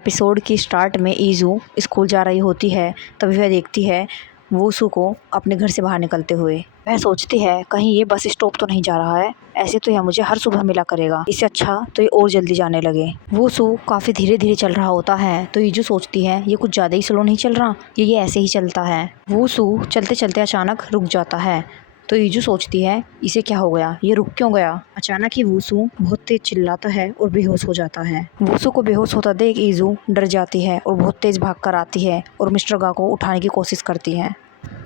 Episode की start में ईजू school जा रही होती है, तभी वह देखती है वूसू को अपने घर से बाहर निकलते हुए। वह सोचती है कहीं ये बस स्टॉप तो नहीं जा रहा है, ऐसे तो यह मुझे हर सुबह मिला करेगा, इससे अच्छा तो ये और जल्दी जाने लगे। वूसू काफ़ी धीरे धीरे चल रहा होता है तो ईजू सोचती है ये कुछ ज़्यादा ही स्लो नहीं चल रहा, ये ऐसे ही चलता है। वूसू चलते चलते अचानक रुक जाता है तो ईजू सोचती है इसे क्या हो गया, ये रुक क्यों गया। अचानक ही वूसू बहुत तेज चिल्लाता है और बेहोश हो जाता है। वूसू को बेहोश होता देख ईजू डर जाती है और बहुत तेज भागकर आती है और मिस्टर गा को उठाने की कोशिश करती है।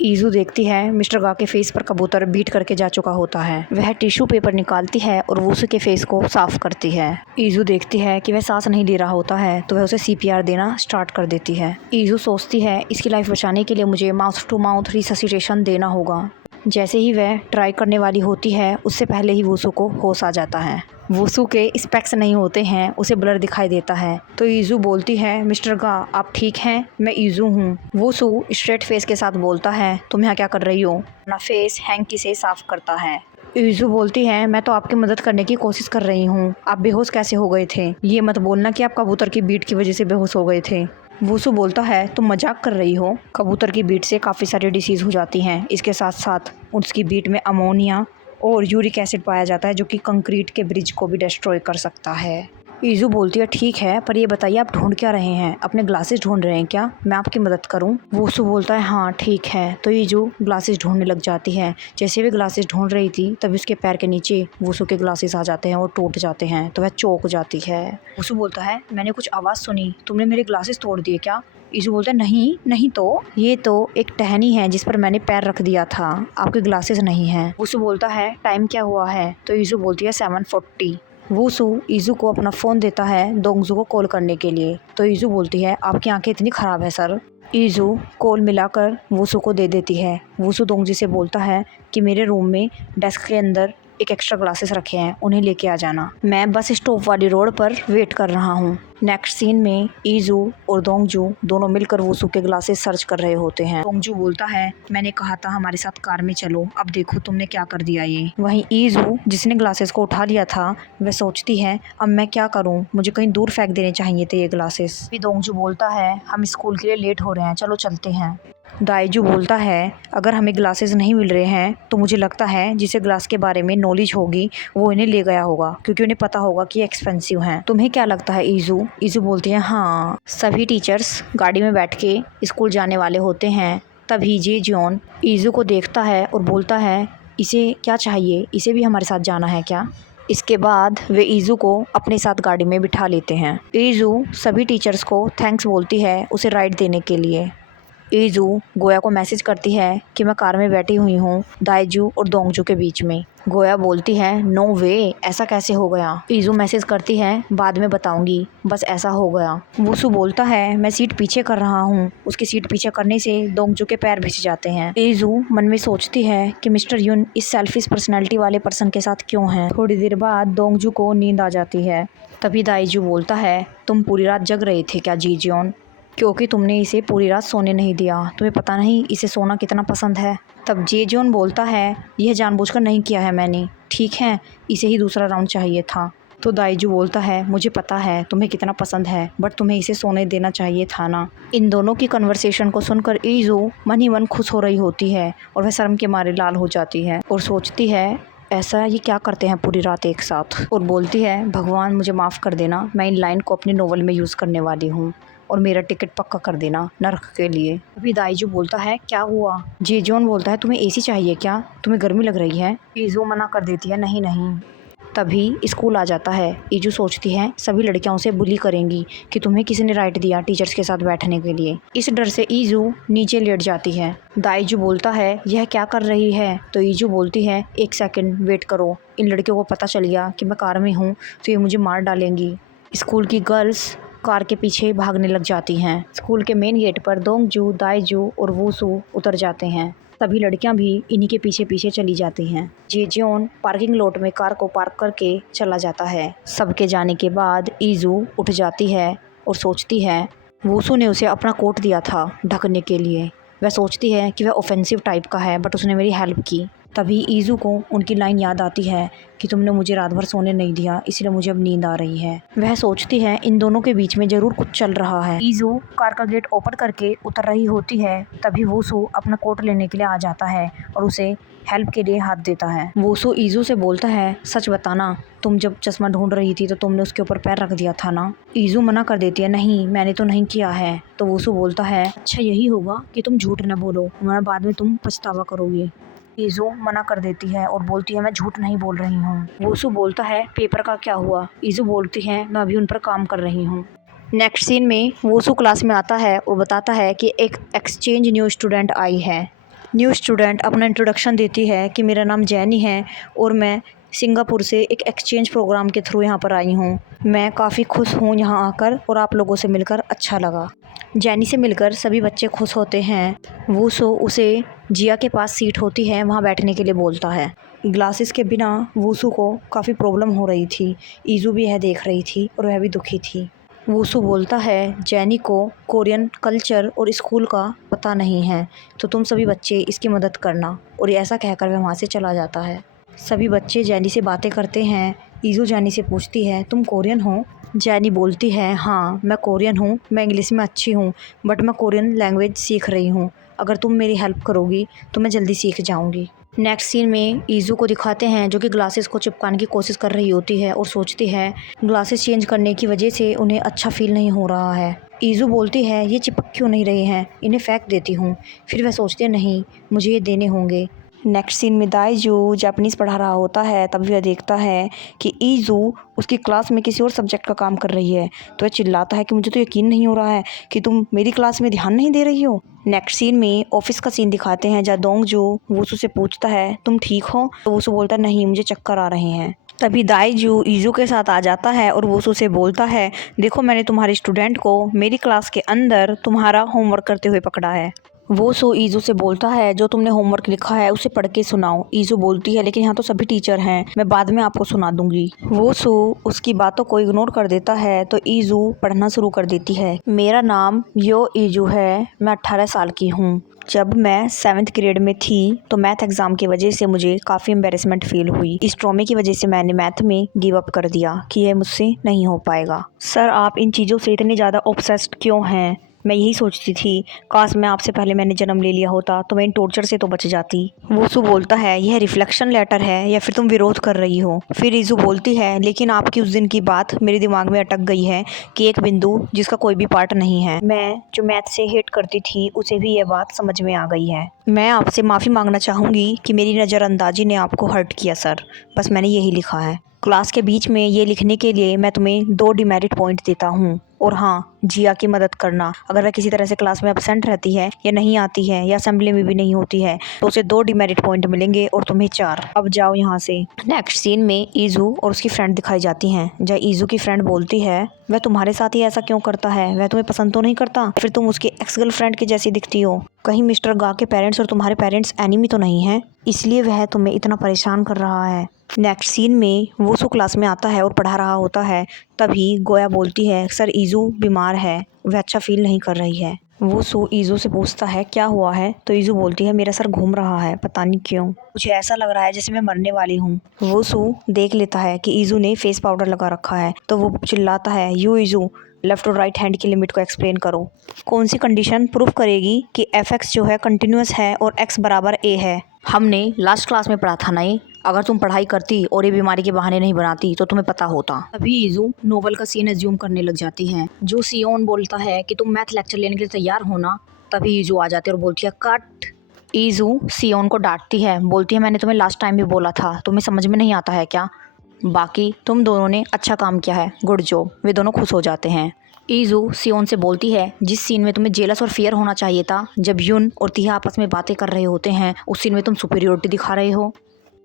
ईजू देखती है मिस्टर गा के फेस पर कबूतर बीट करके जा चुका होता है। वह टिश्यू पेपर निकालती है और वूसू के फेस को साफ करती है। ईजू देखती है कि वह सांस नहीं ले रहा होता है तो वह उसे सीपीआर देना स्टार्ट कर देती है। ईजू सोचती है इसकी लाइफ बचाने के लिए मुझे माउथ टू माउथ रिससिटेशन देना होगा। जैसे ही वह ट्राई करने वाली होती है उससे पहले ही वूसू को होश आ जाता है। वूसू के स्पेक्स नहीं होते हैं, उसे ब्लर दिखाई देता है तो ईजू बोलती है मिस्टर गा आप ठीक हैं, मैं ईजू हूँ। वूसू स्ट्रेट फेस के साथ बोलता है तुम यहाँ क्या कर रही हो। अपना फेस हैंकी से साफ करता है। ईजू बोलती है मैं तो आपकी मदद करने की कोशिश कर रही हूँ, आप बेहोश कैसे हो गए थे। ये मत बोलना कि आप कबूतर की बीट की वजह से बेहोश हो गए थे। वूसू बोलता है तुम मजाक कर रही हो, कबूतर की बीट से काफ़ी सारी डिसीज़ हो जाती हैं, इसके साथ साथ उसकी बीट में अमोनिया और यूरिक एसिड पाया जाता है जो कि कंक्रीट के ब्रिज को भी डिस्ट्रॉय कर सकता है। ईजू बोलती है ठीक है, पर ये बताइए आप ढूंढ क्या रहे हैं, अपने ग्लासेस ढूंढ रहे हैं क्या, मैं आपकी मदद करूं। वूसू बोलता है हाँ ठीक है, तो ईजू ग्लासेस ढूंढने लग जाती है। जैसे भी ग्लासेस ढूंढ रही थी तभी उसके पैर के नीचे वूसू के ग्लासेस आ जाते हैं और टूट जाते हैं तो वह चौंक जाती है। वूसू बोलता है मैंने कुछ आवाज़ सुनी, तुमने मेरे ग्लासेस तोड़ दिए क्या। ईजू बोलता है नहीं नहीं, तो ये तो एक टहनी है जिस पर मैंने पैर रख दिया था, आपके ग्लासेस नहीं हैं। वूसू बोलता है टाइम क्या हुआ है, तो ईजू बोलती है 7:40। वूसू ईजू को अपना फ़ोन देता है दोंगजू को कॉल करने के लिए तो ईजू बोलती है आपकी आंखें इतनी ख़राब है सर। ईजू कॉल मिलाकर वूसू को दे देती है। वूसू दोंगजी से बोलता है कि मेरे रूम में डेस्क के अंदर एक एक्स्ट्रा ग्लासेस रखे हैं, उन्हें लेके आ जाना, मैं बस स्टॉप वाली रोड पर वेट कर रहा हूँ। नेक्स्ट सीन में ईजू और दोंगजू दोनों मिलकर वूसू के ग्लासेस सर्च कर रहे होते हैं। दोंगजू बोलता है मैंने कहा था हमारे साथ कार में चलो, अब देखो तुमने क्या कर दिया ये। वहीं ईजू जिसने ग्लासेस को उठा लिया था वह सोचती है अब मैं क्या करूँ, मुझे कहीं दूर फेंक देने चाहिए थे ये ग्लासेस। फिर दोंगजू बोलता है हम स्कूल के लिए लेट हो रहे हैं, चलो चलते हैं। दाइजू बोलता है अगर हमें ग्लासेस नहीं मिल रहे हैं तो मुझे लगता है जिसे ग्लास के बारे में नॉलेज होगी वो इन्हें ले गया होगा, क्योंकि उन्हें पता होगा कि एक्सपेंसिव हैं। तुम्हें क्या लगता है ईजू। ईजू बोलती है हाँ। सभी टीचर्स गाड़ी में बैठ के स्कूल जाने वाले होते हैं। तभी जे जॉन ईजू को देखता है और बोलता है इसे क्या चाहिए, इसे भी हमारे साथ जाना है क्या। इसके बाद वे ईजू को अपने साथ गाड़ी में बिठा लेते हैं। ईजू सभी टीचर्स को थैंक्स बोलती है उसे राइड देने के लिए। ईजू गोया को मैसेज करती है कि मैं कार में बैठी हुई हूँ दाइजू और दोंगजू के बीच में। गोया बोलती है नो वे, ऐसा कैसे हो गया। ईजू मैसेज करती है बाद में बताऊंगी, बस ऐसा हो गया। वूसू बोलता है मैं सीट पीछे कर रहा हूँ, उसकी सीट पीछे करने से दोंगजू के पैर भिज जाते हैं। ईजू मन में सोचती है कि मिस्टर युन इस सेल्फिश पर्सनैलिटी वाले पर्सन के साथ क्यों है। थोड़ी देर बाद दोंगजू को नींद आ जाती है। तभी दाइजू बोलता है तुम पूरी रात जग रहे थे क्या जी जियोन, क्योंकि तुमने इसे पूरी रात सोने नहीं दिया, तुम्हें पता नहीं इसे सोना कितना पसंद है। तब जे जॉन बोलता है यह जानबूझकर नहीं किया है मैंने, ठीक है इसे ही दूसरा राउंड चाहिए था। तो दाइजू बोलता है मुझे पता है तुम्हें कितना पसंद है, बट तुम्हें इसे सोने देना चाहिए था ना। इन दोनों की कन्वर्सेशन को सुनकर ईजू मन ही मन खुश हो रही होती है और वह शर्म के मारे लाल हो जाती है और सोचती है ऐसा ये क्या करते हैं पूरी रात एक साथ, और बोलती है भगवान मुझे माफ़ कर देना, मैं इन लाइन को अपनी नोवेल में यूज़ करने वाली हूँ और मेरा टिकट पक्का कर देना नर्क के लिए। अभी दाइजू बोलता है क्या हुआ। जे जॉन बोलता है तुम्हें एसी चाहिए क्या, तुम्हें गर्मी लग रही है। ईजू मना कर देती है नहीं नहीं। तभी स्कूल आ जाता है। ईजू सोचती है सभी लड़कियां उसे बुली करेंगी कि तुम्हें किसी ने राइट दिया टीचर्स के साथ बैठने के लिए। इस डर से ईजू नीचे लेट जाती है। दाइजू बोलता है यह क्या कर रही है, तो ईजू बोलती है एक सेकंड वेट करो, इन लड़कियों को पता चल गया कि मैं कार में हूँ तो ये मुझे मार डालेंगी। स्कूल की गर्ल्स कार के पीछे भागने लग जाती हैं। स्कूल के मेन गेट पर दोंगजू दाइजू और वूसू उतर जाते हैं। सभी लड़कियां भी इन्हीं के पीछे पीछे चली जाती हैं। जेजियोन पार्किंग लॉट में कार को पार्क करके चला जाता है। सबके जाने के बाद ईजू उठ जाती है और सोचती है वूसू ने उसे अपना कोट दिया था ढकने के लिए, वह सोचती है कि वह ऑफेंसिव टाइप का है, बट उसने मेरी हेल्प की। तभी ईजू को उनकी लाइन याद आती है कि तुमने मुझे रात भर सोने नहीं दिया, इसलिए मुझे अब नींद आ रही है। वह सोचती है इन दोनों के बीच में ज़रूर कुछ चल रहा है। ईजू कार का गेट ओपन करके उतर रही होती है, तभी वूसू अपना कोट लेने के लिए आ जाता है और उसे हेल्प के लिए हाथ देता है। वूसू ईजू से बोलता है, सच बताना, तुम जब चश्मा ढूंढ रही थी तो तुमने उसके ऊपर पैर रख दिया था ना? ईजू मना कर देती है, नहीं, मैंने तो नहीं किया है। तो वूसू बोलता है, अच्छा यही होगा कि तुम झूठ न बोलो, वरना बाद में तुम पछतावा करोगी। ईजू मना कर देती है और बोलती है, मैं झूठ नहीं बोल रही हूँ। वूसू बोलता है, पेपर का क्या हुआ? ईजू बोलती है, मैं अभी उन पर काम कर रही हूँ। नेक्स्ट सीन में वूसू क्लास में आता है और बताता है कि एक एक्सचेंज न्यू स्टूडेंट आई है। न्यू स्टूडेंट अपना इंट्रोडक्शन देती है कि मेरा नाम जैनी है और मैं सिंगापुर से एक एक्सचेंज प्रोग्राम के थ्रू यहाँ पर आई हूँ। मैं काफ़ी खुश हूँ यहाँ आकर और आप लोगों से मिलकर अच्छा लगा। जैनी से मिलकर सभी बच्चे खुश होते हैं। वूसू उसे जिया के पास सीट होती है वहाँ बैठने के लिए बोलता है। ग्लासेस के बिना वूसू को काफ़ी प्रॉब्लम हो रही थी। ईजू भी यह देख रही थी और वह भी दुखी थी। वूसू बोलता है, जैनी को कोरियन कल्चर और स्कूल का पता नहीं है, तो तुम सभी बच्चे इसकी मदद करना। और ऐसा कहकर वह वहाँ से चला जाता है। सभी बच्चे जैनी से बातें करते हैं। ईजू जैनी से पूछती है, तुम कोरियन हो? जैनी बोलती है, हाँ मैं कोरियन हूँ, मैं इंग्लिश में अच्छी हूँ, बट मैं कोरियन लैंग्वेज सीख रही हूँ। अगर तुम मेरी हेल्प करोगी तो मैं जल्दी सीख जाऊँगी। नेक्स्ट सीन में ईजू को दिखाते हैं जो कि ग्लासेस को चिपकाने की कोशिश कर रही होती है और सोचती है ग्लासेस चेंज करने की वजह से उन्हें अच्छा फील नहीं हो रहा है। ईजू बोलती है, ये चिपक क्यों नहीं रहे हैं, इन्हें फेंक देती हूँ। फिर वह सोचती है, नहीं, मुझे ये देने होंगे। नेक्स्ट सीन में दाईजू जापानीज़ पढ़ा रहा होता है, तभी वह देखता है कि ईजू उसकी क्लास में किसी और सब्जेक्ट का काम कर रही है। तो वह चिल्लाता है कि मुझे तो यकीन नहीं हो रहा है कि तुम मेरी क्लास में ध्यान नहीं दे रही हो। नेक्स्ट सीन में ऑफिस का सीन दिखाते हैं जहाँ दोंगजू वूसू से पूछता है, तुम ठीक हो? तो वूसू बोलता है, नहीं, मुझे चक्कर आ रहे हैं। तभी दाईजू ईजू के साथ आ जाता है और वूसू से बोलता है, देखो मैंने तुम्हारे स्टूडेंट को मेरी क्लास के अंदर तुम्हारा होमवर्क करते हुए पकड़ा है। वूसू ईजू से बोलता है, जो तुमने होमवर्क लिखा है उसे पढ़ के सुनाओ। ईजू बोलती है, लेकिन यहाँ तो सभी टीचर हैं, मैं बाद में आपको सुना दूंगी। वूसू उसकी बातों को इग्नोर कर देता है तो ईजू पढ़ना शुरू कर देती है। मेरा नाम यो ईजू है, मैं 18 साल की हूँ। जब मैं 7th ग्रेड में थी तो मैथ एग्ज़ाम की वजह से मुझे काफ़ी एम्बेरसमेंट फील हुई। इस ट्रॉमे की वजह से मैंने मैथ में गिव अप कर दिया कि यह मुझसे नहीं हो पाएगा। सर, आप इन चीज़ों से इतने ज़्यादा ऑब्सेस्ड क्यों हैं? मैं यही सोचती थी, काश मैं आपसे पहले मैंने जन्म ले लिया होता तो मैं इन टॉर्चर से तो बच जाती। वूसू बोलता है, यह रिफ्लेक्शन लेटर है या फिर तुम विरोध कर रही हो? फिर ईजू बोलती है, लेकिन आपकी उस दिन की बात मेरे दिमाग में अटक गई है कि एक बिंदु जिसका कोई भी पार्ट नहीं है। मैं जो मैथ से हेट करती थी उसे भी यह बात समझ में आ गई है। मैं आपसे माफ़ी मांगना चाहूँगी कि मेरी नज़रअंदाजी ने आपको हर्ट किया सर, बस मैंने यही लिखा है। क्लास के बीच में ये लिखने के लिए मैं तुम्हें 2 डिमेरिट पॉइंट देता हूँ। और हाँ, जिया की मदद करना, अगर वह किसी तरह से क्लास में एब्सेंट रहती है या नहीं आती है या असेंबली में भी नहीं होती है तो उसे 2 डिमेरिट पॉइंट मिलेंगे और तुम्हें 4। अब जाओ यहाँ से। नेक्स्ट सीन में ईजू और उसकी फ्रेंड दिखाई जाती हैं, जहाँ ईजू की फ्रेंड बोलती है, वह तुम्हारे साथ ही ऐसा क्यों करता है? वह तुम्हें पसंद तो नहीं करता? फिर तुम उसकी एक्स गर्लफ्रेंड की जैसी दिखती हो। कहीं मिस्टर गा के पेरेंट्स और तुम्हारे पेरेंट्स एनिमी तो नहीं है, इसलिए वह तुम्हें इतना परेशान कर रहा है। नेक्स्ट सीन में वूसू क्लास में आता है और पढ़ा रहा होता है, तभी गोया बोलती है, सर ईजू बीमार है, वह अच्छा फील नहीं कर रही है। वूसू ईजू से पूछता है, क्या हुआ है? तो ईजू बोलती है, मेरा सर घूम रहा है, पता नहीं क्यों, मुझे ऐसा लग रहा है जैसे मैं मरने वाली हूँ। वूसू देख लेता है कि ईजू ने फेस पाउडर लगा रखा है तो वो चिल्लाता है, यू ईजू, लेफ्ट और राइट हैंड की लिमिट को एक्सप्लेन करो। कौन सी कंडीशन प्रूव करेगी कि fx जो है कंटिन्यूस है और x बराबर a है? हमने लास्ट क्लास में पढ़ा था नहीं, अगर तुम पढ़ाई करती और ये बीमारी के बहाने नहीं बनाती तो तुम्हें पता होता। अभी ईजू नोवेल का सीन एज्यूम करने लग जाती है। जो सियोन बोलता है कि तुम मैथ लेक्चर लेने के लिए तैयार हो ना, तभी ईजू आ जाती है और बोलती है, कट। ईजू सियोन को डांटती है, बोलती है, मैंने तुम्हें लास्ट टाइम भी बोला था, तुम्हें समझ में नहीं आता है क्या? बाकी तुम दोनों ने अच्छा काम किया है, गुड जॉब। वे दोनों खुश हो जाते हैं। ईजू सियोन से बोलती है, जिस सीन में तुम्हें जेलस और फियर होना चाहिए था, जब युन और तिहा आपस में बातें कर रहे होते हैं, उस सीन में तुम सुपीरियोरिटी दिखा रहे हो।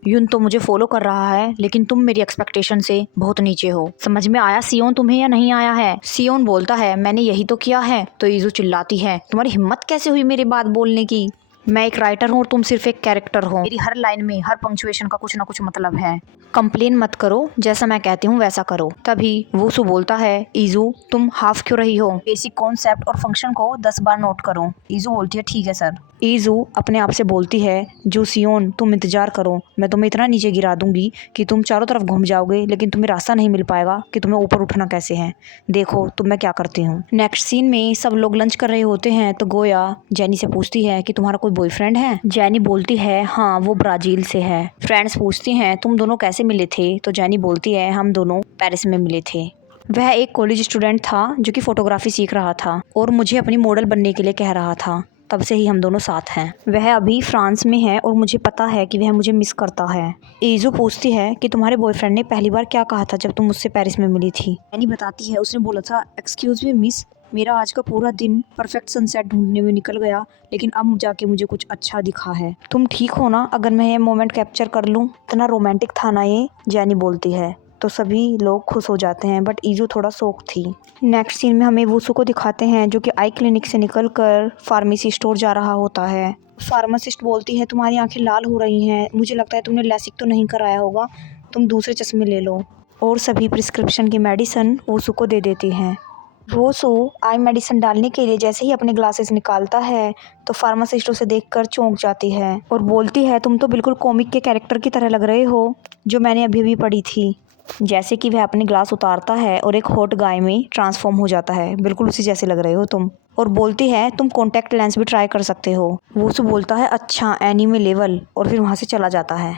युन तो मुझे फॉलो कर रहा है, लेकिन तुम मेरी एक्सपेक्टेशन से बहुत नीचे हो। समझ में आया सियोन तुम्हें या नहीं आया है? सियोन बोलता है, मैंने यही तो किया है। तो ईजू चिल्लाती है, तुम्हारी हिम्मत कैसे हुई मेरी बात बोलने की? मैं एक राइटर हूँ और तुम सिर्फ एक कैरेक्टर हो। मेरी हर लाइन में हर पंक्चुएशन का कुछ ना कुछ मतलब है। कंप्लेन मत करो, जैसा मैं कहती हूँ वैसा करो। तभी वूसू बोलता है, ईजू तुम हाफ क्यों रही हो? बेसिक कॉन्सेप्ट और फंक्शन को 10 बार नोट करो। ईजू बोलती है ठीक है सर। ईजू अपने आप से बोलती है, जूसियोन तुम इंतजार करो, मैं तुम्हें इतना नीचे गिरा दूंगी कि तुम चारों तरफ घूम जाओगे, लेकिन तुम्हें रास्ता नहीं मिल पाएगा कि तुम्हें ऊपर उठना कैसे है। देखो तुम मैं क्या करती हूँ। नेक्स्ट सीन में सब लोग लंच कर रहे होते हैं तो गोया जेनी से पूछती है कि तुम्हारा कोई बॉयफ्रेंड है? जेनी बोलती है हाँ वो ब्राजील से है। फ्रेंड्स पूछती हैं तुम दोनों कैसे मिले थे? तो जेनी बोलती है हम दोनों पेरिस में मिले थे। वह एक कॉलेज स्टूडेंट था जो कि फोटोग्राफी सीख रहा था और मुझे अपनी मॉडल बनने के लिए कह रहा था। तब से ही हम दोनों साथ हैं। वह अभी फ्रांस में है और मुझे पता है कि वह मुझे मिस करता है। ईजू पूछती है कि तुम्हारे बॉयफ्रेंड ने पहली बार क्या कहा था जब तुम मुझसे पेरिस में मिली थी? जेनी बताती है उसने बोला था एक्सक्यूज मी मिस, मेरा आज का पूरा दिन परफेक्ट सनसेट ढूंढने में निकल गया, लेकिन अब जाके मुझे कुछ अच्छा दिखा है। तुम ठीक हो ना अगर मैं ये मोमेंट कैप्चर कर लूँ? इतना रोमांटिक था ना ये, जेनी बोलती है। तो सभी लोग खुश हो जाते हैं बट ईजू थोड़ा शौक थी। नेक्स्ट सीन में हमें वूसू को दिखाते हैं जो कि आई क्लिनिक से निकलकर फार्मेसी स्टोर जा रहा होता है। फार्मासिस्ट बोलती है तुम्हारी आंखें लाल हो रही हैं, मुझे लगता है तुमने लैसिक तो नहीं कराया होगा, तुम दूसरे चश्मे ले लो। और सभी प्रिस्क्रिप्शन की मेडिसिन वूसू को दे देती हैं। वूसू आई मेडिसिन डालने के लिए जैसे ही अपने ग्लासेस निकालता है तो फार्मासिस्ट उसे देखकर चौंक जाती है और बोलती है तुम तो बिल्कुल कॉमिक के कैरेक्टर की तरह लग रहे हो जो मैंने अभी अभी पढ़ी थी। जैसे कि वह अपने ग्लास उतारता है और एक हॉट गाय में ट्रांसफॉर्म हो जाता है, बिल्कुल उसी जैसे लग रहे हो तुम। और बोलती है तुम कॉन्टैक्ट लेंस भी ट्राई कर सकते हो। वूसू बोलता है अच्छा एनीमे लेवल, और फिर वहाँ से चला जाता है।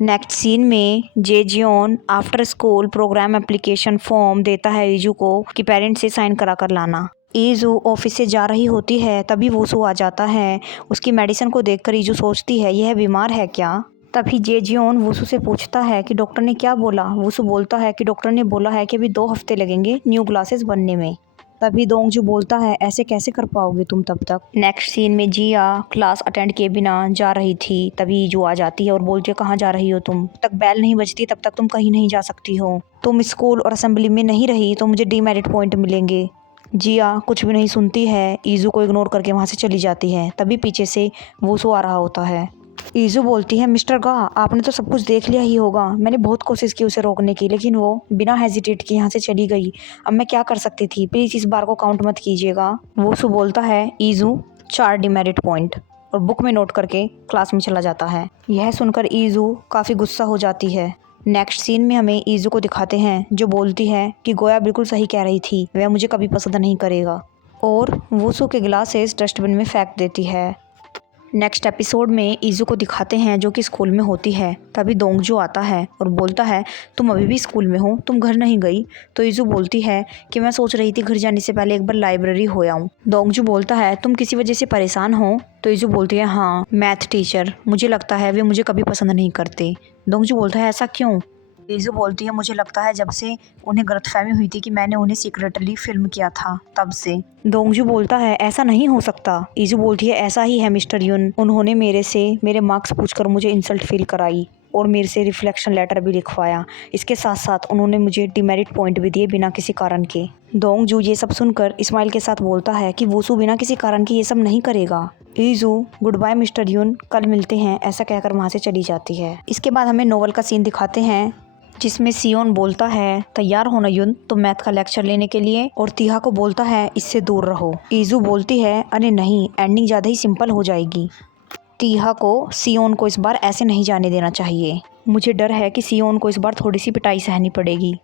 नेक्स्ट सीन में जेजियोन after school program application form देता है ईजू को कि पेरेंट्स से साइन करा कर लाना। ईजू ऑफिस से जा रही होती है तभी वूसू आ जाता है। उसकी मेडिसिन को देखकर ईजू सोचती है यह बीमार है क्या? तभी जेजियोन वूसू से पूछता है कि डॉक्टर ने क्या बोला? वूसू बोलता है कि डॉक्टर ने बोला है कि अभी 2 हफ्ते लगेंगे न्यू ग्लासेस बनने में। तभी दोंगजू बोलता है ऐसे कैसे कर पाओगे तुम तब तक? नेक्स्ट सीन में जिया क्लास अटेंड किए बिना जा रही थी तभी जो आ जाती है और बोलती है कहाँ जा रही हो तुम? तब तक बेल नहीं बजती तब तक तुम कहीं नहीं जा सकती हो। तुम स्कूल और असेंबली में नहीं रही तो मुझे डीमेरिट पॉइंट मिलेंगे। जिया कुछ भी नहीं सुनती है, ईजू को इग्नोर करके वहाँ से चली जाती है। तभी पीछे से वूसू आ रहा होता है। ईजू बोलती है मिस्टर गा आपने तो सब कुछ देख लिया ही होगा, मैंने बहुत कोशिश की उसे रोकने की लेकिन वो बिना हेजिटेट किए यहाँ से चली गई, अब मैं क्या कर सकती थी, प्लीज़ इस बार को काउंट मत कीजिएगा। वूसू बोलता है ईजू 4 डिमेरिट पॉइंट, और बुक में नोट करके क्लास में चला जाता है। यह सुनकर ईजू काफ़ी गुस्सा हो जाती है। नेक्स्ट सीन में हमें ईजू को दिखाते हैं जो बोलती है कि गोया बिल्कुल सही कह रही थी, वह मुझे कभी पसंद नहीं करेगा, और वूसू के ग्लासेस डस्टबिन में फेंक देती है। नेक्स्ट एपिसोड में ईजू को दिखाते हैं जो कि स्कूल में होती है। तभी दोंगजू आता है और बोलता है तुम अभी भी स्कूल में हो, तुम घर नहीं गई? तो ईजू बोलती है कि मैं सोच रही थी घर जाने से पहले एक बार लाइब्रेरी हो आऊँ। दोंगजू बोलता है तुम किसी वजह से परेशान हो? तो ईजू बोलती है हाँ मैथ टीचर, मुझे लगता है वे मुझे कभी पसंद नहीं करते। दोंगजू बोलता है ऐसा क्यों? ईजू बोलती है मुझे लगता है जब से उन्हें गलतफहमी हुई थी कि मैंने उन्हें सीक्रेटली फिल्म किया था तब से। दोंगजू बोलता है ऐसा नहीं हो सकता। ईजू बोलती है ऐसा ही है मिस्टर युन, उन्होंने मेरे से मेरे मार्क्स पूछकर मुझे इंसल्ट फील कराई और मेरे से रिफ्लेक्शन लेटर भी लिखवाया, इसके साथ साथ उन्होंने मुझे डिमेरिट पॉइंट भी दिए बिना किसी कारण के। दोंगजू ये सब सुनकर स्माइल के साथ बोलता है कि वूसू बिना किसी कारण के ये सब नहीं करेगा। ईजू गुड बाय मिस्टर युन, कल मिलते हैं, ऐसा कहकर वहाँ से चली जाती है। इसके बाद हमें नोवेल का सीन दिखाते हैं जिसमें सियोन बोलता है तैयार हो ना युन तुम मैथ का लेक्चर लेने के लिए, और तिहा को बोलता है इससे दूर रहो। ईजू बोलती है अरे नहीं, एंडिंग ज़्यादा ही सिंपल हो जाएगी। तिहा को सियोन को इस बार ऐसे नहीं जाने देना चाहिए, मुझे डर है कि सियोन को इस बार थोड़ी सी पिटाई सहनी पड़ेगी,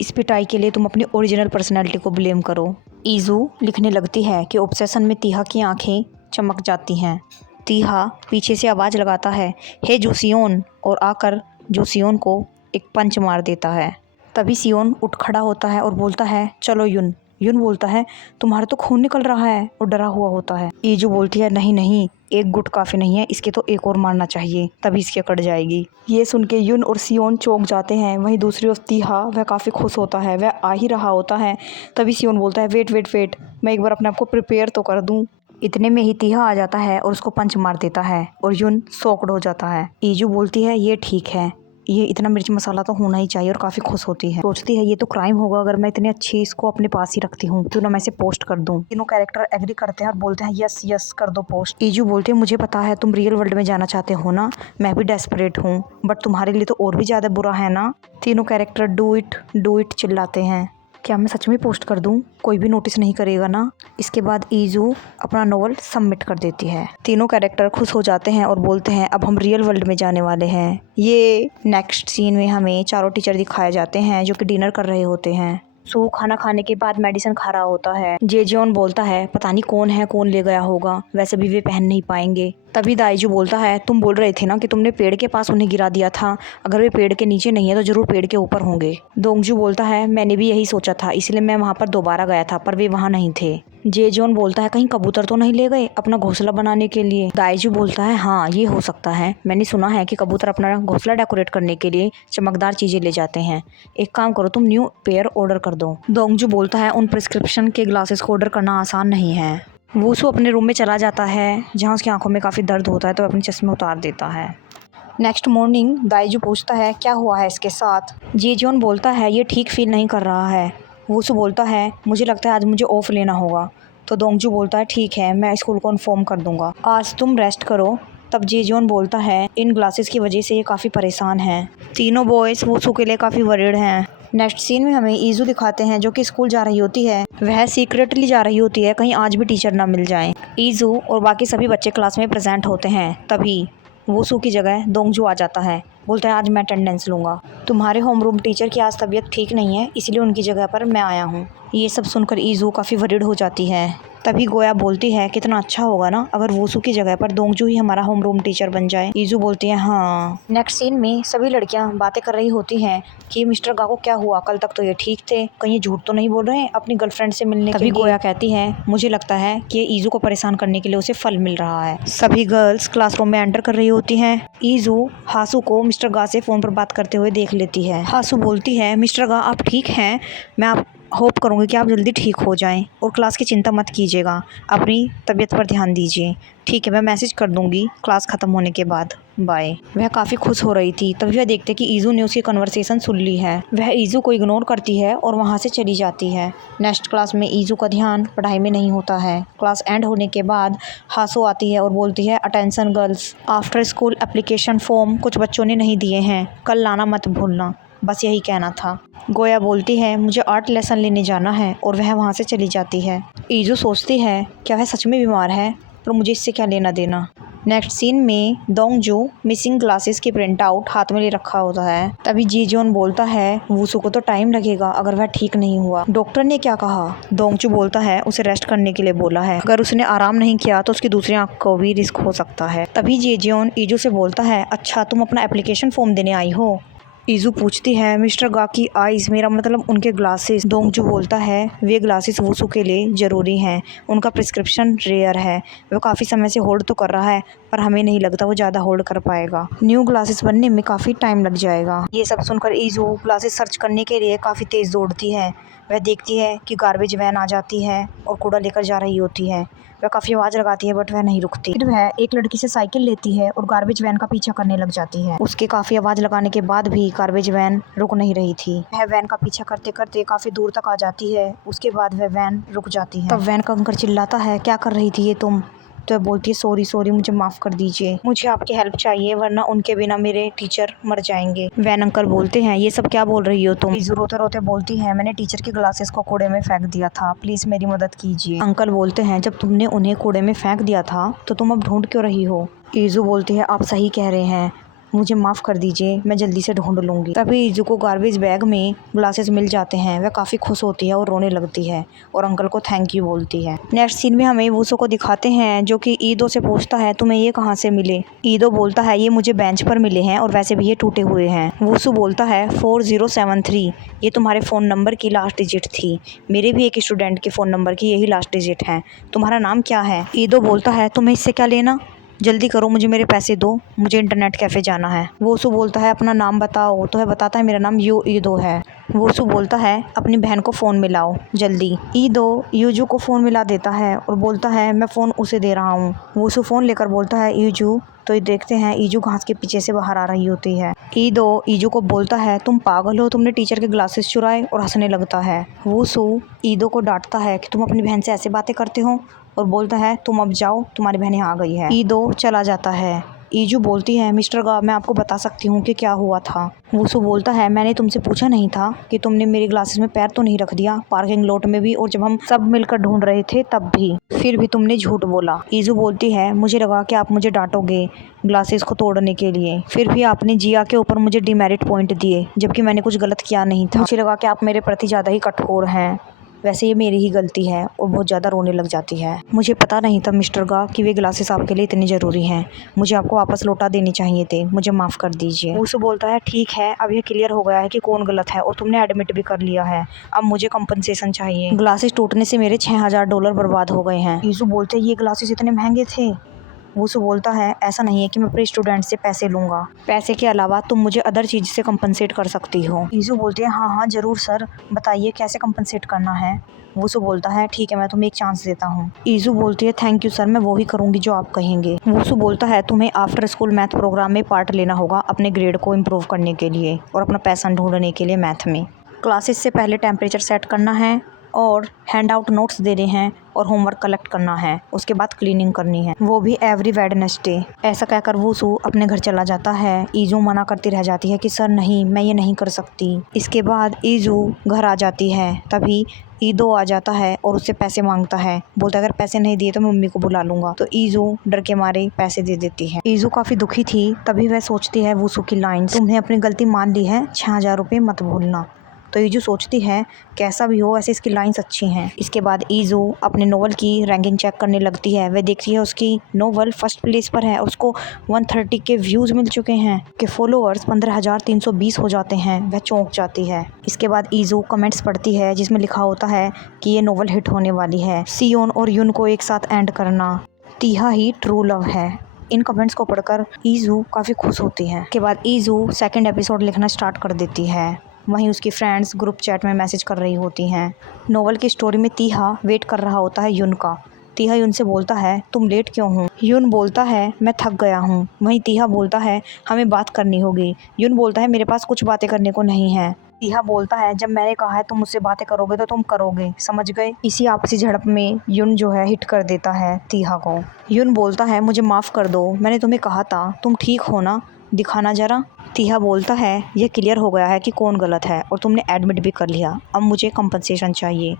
इस पिटाई के लिए तुम अपनी ओरिजिनल पर्सनैलिटी को ब्लेम करो। ईजू लिखने लगती है कि ऑब्सेशन में तिहा की आंखें चमक जाती हैं। तिहा पीछे से आवाज़ लगाता है हे जोसियोन, और आकर जोसियोन को एक पंच मार देता है। तभी सियोन उठ खड़ा होता है और बोलता है चलो युन। युन बोलता है तुम्हारा तो खून निकल रहा है, और डरा हुआ होता है। ईजू बोलती है नहीं नहीं, एक गुट काफ़ी नहीं है, इसके तो एक और मारना चाहिए, तभी इसकी कट जाएगी। ये सुन के युन और सियोन चौंक जाते हैं। वहीं दूसरी ओर तिहा वह काफ़ी खुश होता है, वह आ ही रहा होता है। तभी सियोन बोलता है वेट वेट वेट, मैं एक बार अपने आप को प्रिपेयर तो कर दूँ। इतने में ही तिहा आ जाता है और उसको पंच मार देता है और युन शॉक्ड हो जाता है। ईजू बोलती है ये ठीक है, ये इतना मिर्च मसाला तो होना ही चाहिए और काफ़ी खुश होती है। सोचती है ये तो क्राइम होगा अगर मैं इतनी अच्छी इसको अपने पास ही रखती हूँ, क्यों ना मैं इसे पोस्ट कर दूँ। तीनों कैरेक्टर एग्री करते हैं और बोलते हैं यस यस कर दो पोस्ट। ईजू बोलती है मुझे पता है तुम रियल वर्ल्ड में जाना चाहते हो ना, मैं भी डेस्परेट हूँ, बट तुम्हारे लिए तो और भी ज़्यादा बुरा है ना। तीनों कैरेक्टर डू इट चिल्लाते हैं। क्या मैं सच में पोस्ट कर दूं? कोई भी नोटिस नहीं करेगा ना। इसके बाद ईजू अपना नोवेल सबमिट कर देती है। तीनों कैरेक्टर खुश हो जाते हैं और बोलते हैं अब हम रियल वर्ल्ड में जाने वाले हैं। ये नेक्स्ट सीन में हमें चारों टीचर दिखाए जाते हैं जो कि डिनर कर रहे होते हैं। सू खाना खाने के बाद मेडिसिन खा रहा होता है। जेजॉन बोलता है पता नहीं कौन है, कौन ले गया होगा, वैसे भी वे पहन नहीं पाएंगे। तभी दाइजू बोलता है तुम बोल रहे थे ना कि तुमने पेड़ के पास उन्हें गिरा दिया था, अगर वे पेड़ के नीचे नहीं है तो जरूर पेड़ के ऊपर होंगे। दोंगजू बोलता है मैंने भी यही सोचा था, इसलिए मैं वहाँ पर दोबारा गया था, पर वे वहाँ नहीं थे। जेजॉन बोलता है कहीं कबूतर तो नहीं ले गए अपना घोंसला बनाने के लिए। दाइजू बोलता है हाँ ये हो सकता है, मैंने सुना है कि कबूतर अपना घोंसला डेकोरेट करने के लिए चमकदार चीजें ले जाते हैं। एक काम करो तुम न्यू पेयर ऑर्डर कर दो। दोंगजू बोलता है उन प्रिस्क्रिप्शन के ग्लासेस को ऑर्डर करना आसान नहीं है। वूसू अपने रूम में चला जाता है जहाँ उसकी आंखों में काफ़ी दर्द होता है तो अपने चश्मे उतार देता है। नेक्स्ट मॉर्निंग दाइजू पूछता है क्या हुआ है इसके साथ। जेजॉन बोलता है ये ठीक फील नहीं कर रहा है। वूसू बोलता है मुझे लगता है आज मुझे ऑफ लेना होगा। तो दोंगजू बोलता है ठीक है मैं स्कूल को इन्फॉर्म कर दूंगा, आज तुम रेस्ट करो। तब जेजॉन बोलता है इन ग्लासेस की वजह से ये काफ़ी परेशान हैं। तीनों बॉयज़ वूसू के लिए काफ़ी वरीड हैं। नेक्स्ट सीन में हमें ईजू दिखाते हैं जो कि स्कूल जा रही होती है। वह सीक्रेटली जा रही होती है कहीं आज भी टीचर ना मिल जाए। ईजू और बाकी सभी बच्चे क्लास में प्रेजेंट होते हैं। तभी वूसू की जगह दोंगजू आ जाता है। बोलता है आज मैं अटेंडेंस लूँगा, तुम्हारे होमरूम टीचर की आज तबीयत ठीक नहीं है इसलिए उनकी जगह पर मैं आया हूँ। ये सब सुनकर ईजू काफ़ी वरीड हो जाती है। तभी गोया बोलती है कितना अच्छा होगा ना अगर वूसू की जगह पर दोंगजू ही हमारा होमरूम टीचर बन जाए। ईजू बोलती है हाँ। नेक्स्ट सीन में सभी लड़कियां बातें कर रही होती हैं कि मिस्टर गा को क्या हुआ, कल तक तो ये ठीक थे, कहीं ये झूठ तो नहीं बोल रहे हैं अपनी गर्लफ्रेंड से मिलने के लिए। तभी गोया कहती है मुझे लगता है कि ये ईजू को परेशान करने के लिए उसे फल मिल रहा है। सभी गर्ल्स क्लासरूम में एंटर कर रही होती हैं। ईजू हासू को मिस्टर गा से फ़ोन पर बात करते हुए देख लेती है। हासू बोलती है मिस्टर गा आप ठीक हैं, मैं आप होप करूँगी कि आप जल्दी ठीक हो जाएं और क्लास की चिंता मत कीजिएगा, अपनी तबीयत पर ध्यान दीजिए। ठीक है मैं मैसेज कर दूँगी क्लास ख़त्म होने के बाद, बाय। वह काफ़ी खुश हो रही थी। तभी वह देखते कि ईजू ने उसकी कन्वर्सेशन सुन ली है। वह ईजू को इग्नोर करती है और वहाँ से चली जाती है। नेक्स्ट क्लास में ईजू का ध्यान पढ़ाई में नहीं होता है। क्लास एंड होने के बाद हासो आती है और बोलती है attention girls, after school application form कुछ बच्चों ने नहीं दिए हैं, कल लाना मत भूलना, बस यही कहना था। गोया बोलती है मुझे आर्ट लेसन लेने जाना है और वह वहाँ से चली जाती है। ईजू सोचती है क्या वह सच में बीमार है, पर मुझे इससे क्या लेना देना। नेक्स्ट सीन में दोंगजू मिसिंग ग्लासेस की प्रिंट आउट हाथ में ले रखा होता है। तभी जीजोन बोलता है वूसू को तो टाइम लगेगा अगर वह ठीक नहीं हुआ, डॉक्टर ने क्या कहा। दोंगजू बोलता है उसे रेस्ट करने के लिए बोला है, अगर उसने आराम नहीं किया तो उसकी दूसरी आंख को भी रिस्क हो सकता है। तभी जीजोन ईजू से बोलता है अच्छा तुम अपना एप्लीकेशन फॉर्म देने आई हो। ईजू पूछती है मिस्टर गा की आइज़, मेरा मतलब उनके ग्लासेस। दोंगजू बोलता है वे ग्लासेस वूसू के लिए ज़रूरी हैं, उनका प्रिस्क्रिप्शन रेयर है, वो काफ़ी समय से होल्ड तो कर रहा है पर हमें नहीं लगता वो ज़्यादा होल्ड कर पाएगा, न्यू ग्लासेस बनने में काफ़ी टाइम लग जाएगा। ये सब सुनकर ईजू ग्लासेस सर्च करने के लिए काफ़ी तेज़ दौड़ती है। वह देखती है कि गार्बेज वैन आ जाती है और कूड़ा लेकर जा रही होती है। वह काफ़ी आवाज़ लगाती है बट वह नहीं रुकती। फिर वह एक लड़की से साइकिल लेती है और गार्बेज वैन का पीछा करने लग जाती है। उसके काफ़ी आवाज़ लगाने के बाद भी गार्बेज वैन रुक नहीं रही थी। वह वैन का पीछा करते करते काफ़ी दूर तक आ जाती है। उसके बाद वह वैन रुक जाती है। तब वैन का अंकल चिल्लाता है क्या कर रही थी ये तुम। तो वह बोलती है सॉरी मुझे माफ़ कर दीजिए, मुझे आपकी हेल्प चाहिए वरना उनके बिना मेरे टीचर मर जाएंगे। वैन अंकल बोलते हैं ये सब क्या बोल रही हो तुम। ईजू रोते रोते बोलती है मैंने टीचर के ग्लासेस को कूड़े में फेंक दिया था, प्लीज़ मेरी मदद कीजिए। अंकल बोलते हैं जब तुमने उन्हें कूड़े में फेंक दिया था तो तुम अब ढूंढ क्यों रही हो। ईजू बोलती है आप सही कह रहे हैं, मुझे माफ़ कर दीजिए, मैं जल्दी से ढूंढ लूँगी। तभी ईजू को गार्बेज बैग में ग्लासेस मिल जाते हैं। वह काफ़ी खुश होती है और रोने लगती है और अंकल को थैंक यू बोलती है। नेक्स्ट सीन में हमें वूसू को दिखाते हैं जो कि ईदो से पूछता है तुम्हें ये कहाँ से मिले। ईदो बोलता है ये मुझे बेंच पर मिले हैं और वैसे भी ये टूटे हुए हैं। वूसू बोलता है 4073, ये तुम्हारे फ़ोन नंबर की लास्ट डिजिट थी, मेरे भी एक स्टूडेंट के फ़ोन नंबर की यही लास्ट डिजिट है, तुम्हारा नाम क्या है। ईदो बोलता है तुम्हें इससे क्या लेना, जल्दी करो मुझे मेरे पैसे दो, मुझे इंटरनेट कैफ़े जाना है। वूसू बोलता है अपना नाम बताओ, तो वह बताता है मेरा नाम ईदो है। वोसू बोलता है अपनी बहन को फ़ोन मिलाओ जल्दी। ईदो यूजू को फ़ोन मिला देता है और बोलता है मैं फ़ोन उसे दे रहा हूँ। वोसू फ़ोन लेकर बोलता है यूजू, तो ये देखते हैं ईजू घास के पीछे से बाहर आ रही होती है। ईदो ईजू को बोलता है तुम पागल हो, तुमने टीचर के ग्लासेस चुराए, और हंसने लगता है। वोसू ईदो को डांटता है कि तुम अपनी बहन से ऐसे बातें करते हो और बोलता है तुम अब जाओ, तुम्हारी बहन यहाँ आ गई है। ईदो चला जाता है। ईजू बोलती है मिस्टर गा मैं आपको बता सकती हूँ कि क्या हुआ था। वोसू बोलता है मैंने तुमसे पूछा नहीं था कि तुमने मेरे ग्लासेस में पैर तो नहीं रख दिया, पार्किंग लॉट में भी और जब हम सब मिलकर ढूंढ रहे थे तब भी, फिर भी तुमने झूठ बोला। ईजू बोलती है मुझे लगा कि आप मुझे डांटोगे ग्लासेस को तोड़ने के लिए, फिर भी आपने जिया के ऊपर मुझे डिमेरिट पॉइंट दिए जबकि मैंने कुछ गलत किया नहीं था। मुझे लगा कि आप मेरे प्रति ज़्यादा ही कठोर हैं, वैसे ये मेरी ही गलती है, और बहुत ज़्यादा रोने लग जाती है। मुझे पता नहीं था मिस्टर गा कि वे ग्लासेस आपके लिए इतने ज़रूरी हैं, मुझे आपको वापस लौटा देने चाहिए थे, मुझे माफ़ कर दीजिए। वोसू बोलता है ठीक है, अब ये क्लियर हो गया है कि कौन गलत है और तुमने एडमिट भी कर लिया है, अब मुझे कंपनसेशन चाहिए। ग्लासेस टूटने से मेरे $6000 बर्बाद हो गए हैं। ईजू बोलते ये ग्लासेस इतने महंगे थे। वोसू बोलता है ऐसा नहीं है कि मैं अपने स्टूडेंट से पैसे लूँगा, पैसे के अलावा तुम मुझे अदर चीज़ से कंपनसेट कर सकती हो। ईजू बोलती है हाँ ज़रूर सर, बताइए कैसे कंपनसेट करना है। वोसू बोलता है ठीक है, मैं तुम्हें एक चांस देता हूँ। ईजू बोलती है थैंक यू सर, मैं वो ही करूँगी जो आप कहेंगे। वोसू बोलता है तुम्हें आफ्टर स्कूल मैथ प्रोग्राम में पार्ट लेना होगा अपने ग्रेड को इम्प्रूव करने के लिए और अपना पैसा ढूंढने के लिए मैथ में। क्लासेस से पहले टेम्परेचर सेट करना है और हैंड आउट नोट्स देने हैं और होमवर्क कलेक्ट करना है, उसके बाद क्लीनिंग करनी है, वो भी एवरी वेडनेसडे। ऐसा कहकर वोसू अपने घर चला जाता है। ईजू मना करती रह जाती है कि सर नहीं, मैं ये नहीं कर सकती। इसके बाद ईजू घर आ जाती है, तभी ईदो आ जाता है और उससे पैसे मांगता है, बोलता है अगर पैसे नहीं दिए तो मैं मम्मी को बुला लूँगा। तो ईजू डर के मारे पैसे दे देती है। ईजू काफ़ी दुखी थी, तभी वह सोचती है वोसू की लाइन, तुमने अपनी गलती मान ली है, 6000 रुपये मत भूलना। तो ईजू सोचती है कैसा भी हो वैसे इसकी लाइंस अच्छी हैं। इसके बाद ईजू अपने नोवेल की रैंकिंग चेक करने लगती है। वह देखती है उसकी नोवेल फर्स्ट प्लेस पर है और उसको 130 के व्यूज़ मिल चुके हैं, कि फॉलोअर्स 15320 हो जाते हैं। वह चौंक जाती है। इसके बाद ईजू कमेंट्स पढ़ती है जिसमें लिखा होता है कि ये नोवेल हिट होने वाली है, सियोन और यून को एक साथ एंड करना तीहा ही ट्रू लव है। इन कमेंट्स को पढ़कर ईजू काफ़ी खुश होती है। इसके बाद ईजू सेकंड एपिसोड लिखना स्टार्ट कर देती है। वहीं उसकी फ्रेंड्स ग्रुप चैट में मैसेज कर रही होती हैं। नोवेल की स्टोरी में तीहा वेट कर रहा होता है यून का। तीहा यून से बोलता है तुम लेट क्यों हो। यून बोलता है मैं थक गया हूँ। वहीं तीहा बोलता है हमें बात करनी होगी। यून बोलता है मेरे पास कुछ बातें करने को नहीं है। तीहा बोलता है जब मैंने कहा है तुम मुझसे बातें करोगे तो तुम करोगे, समझ गए। इसी आपसी झड़प में यून जो है हिट कर देता है तीहा को। यून बोलता है मुझे माफ़ कर दो, मैंने तुम्हें कहा था, तुम ठीक हो ना, दिखाना जरा। तीहा बोलता है ये क्लियर हो गया है कि कौन गलत है और तुमने एडमिट भी कर लिया, अब मुझे कंपनसेशन चाहिए।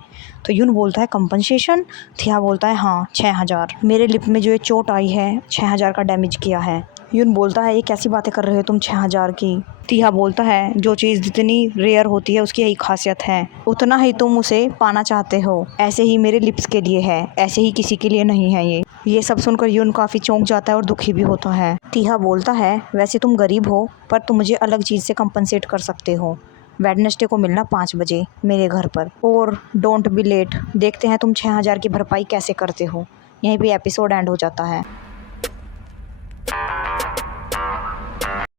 तो यून बोलता है कंपनसेशन। तीहा बोलता है हाँ 6000, मेरे लिप में जो ये चोट आई है 6000 का डैमेज किया है। यून बोलता है ये कैसी बातें कर रहे हो तुम 6000 की। तीहा बोलता है जो चीज़ जितनी रेयर होती है उसकी यही खासियत है, उतना ही तुम उसे पाना चाहते हो, ऐसे ही मेरे लिप्स के लिए है, ऐसे ही किसी के लिए नहीं है। ये सब सुनकर यून काफ़ी चौंक जाता है और दुखी भी होता है। तीहा बोलता है वैसे तुम गरीब हो पर तुम मुझे अलग चीज़ से कंपनसेट कर सकते हो, वेडनेसडे को मिलना 5 बजे मेरे घर पर, और डोंट बी लेट। देखते हैं तुम 6000 की भरपाई कैसे करते हो। यहीं पे एपिसोड एंड हो जाता है।